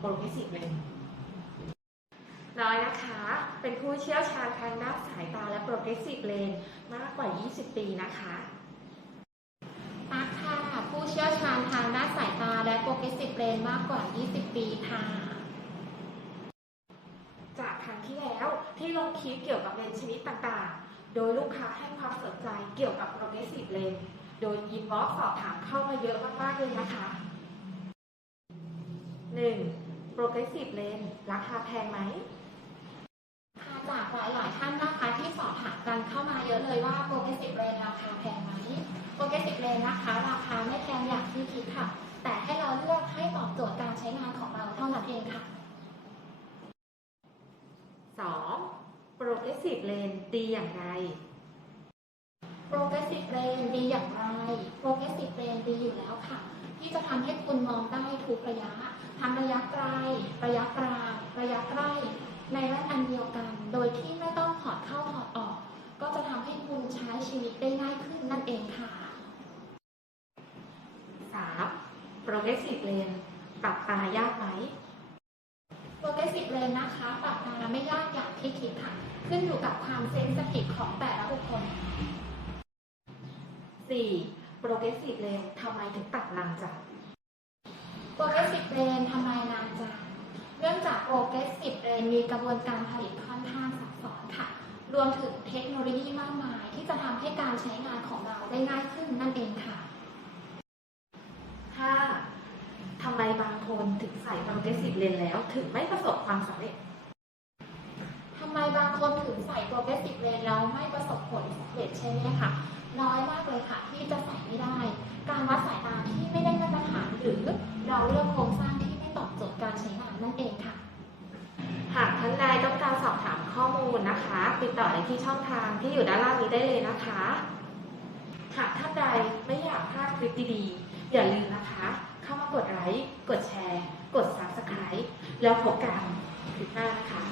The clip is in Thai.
Progressive Lens น้อยนะคะ เป็นผู้เชี่ยวชาญทางด้านสายตาและ Progressive Lens มากกว่า 20 ปีนะคะตั๊กค่ะ ผู้เชี่ยวชาญทางด้านสายตาและโปรเกรสซีฟเลนมากกว่า 20 ปีค่ะ จากครั้งที่แล้วที่ลงคลิปเกี่ยวกับเลนส์ชนิดต่างๆ โดยลูกค้าให้ความสนใจเกี่ยวกับ progressive lens โดยอินบ็อกสอบถามเข้ามาเยอะมากๆเลยนะคะ 1. Progressive lens ราคาแพงไหมค่ะจากหลายๆท่านนะคะที่สอบถามกันเข้ามาเยอะเลยว่าโปรเกรสซีฟเลนราคาแพงไหมโปรเกรสซีฟเลนนะคะราคาไม่แพงอย่างที่คิดค่ะ แต่ให้เราเลือกให้ตอบโจทย์การใช้งานของเราเท่านั้นเองค่ะ 2. progressive lens ดีอย่างไรโปรเกรสซีฟเลนดีอย่างไรโปรเกรสซีฟเลนดีอยู่แล้วค่ะ ที่จะทำให้คุณมองได้ทุกระยะ ทั้งระยะไกล ระยะกลาง ระยะใกล้ ในแว่นอันเดียวกัน โดยที่ไม่ต้องถอดเข้าถอดออก ก็จะทำให้คุณใช้ชีวิตได้ง่ายขึ้นนั่นเองค่ะ 3. progressive lens ปรับตายากไหมโปรเกรสซีฟเลนนะคะ ปรับตาไม่ยากอย่างที่คิดค่ะ ขึ้นอยู่กับความเซนสทีฟของแต่ละบุคคล 4. progressive lens ทำไมถึงตัดนานจังโปรเก รสซีฟเลนทำไมนานจังเนื่องจากโปรเกรสซีฟเลนมีกระบวนการผลิตค่อนข้างซับซ้อนค่ะ รวมถึงเทคโนโลยีมากมาย ที่จะทำให้การใช้งานของเราได้ง่ายขึ้นนั่นเองค่ะ 5. ทำไมบางคนถึงใส่ progressive lens แล้ว ถึงไม่ประสบความสำเร็จทำไมบางคนถึงใส่โปรเกรสซีฟเลนแล้วไม่ประสบผลสำเร็จใช่ไหมคะน้อยมากเลยค่ะที่จะใส่ไม่ได้ การวัดสายตาที่ไม่ได้มาตรฐานหรือ เราเลือกโครงสร้างที่ไม่ตอบโจทย์การใช้งานนั่นเองค่ะ หากท่านใดต้องการสอบถามข้อมูลนะคะ ติดต่อได้ที่ช่องทางที่อยู่ด้านล่างนี้ได้เลยนะคะ หากท่านใดไม่อยากพลาดคลิปดีๆ อย่าลืมนะคะ เข้ามากดไลค์ กดแชร์ กด subscribe แล้วพบกันคลิปหน้านะคะ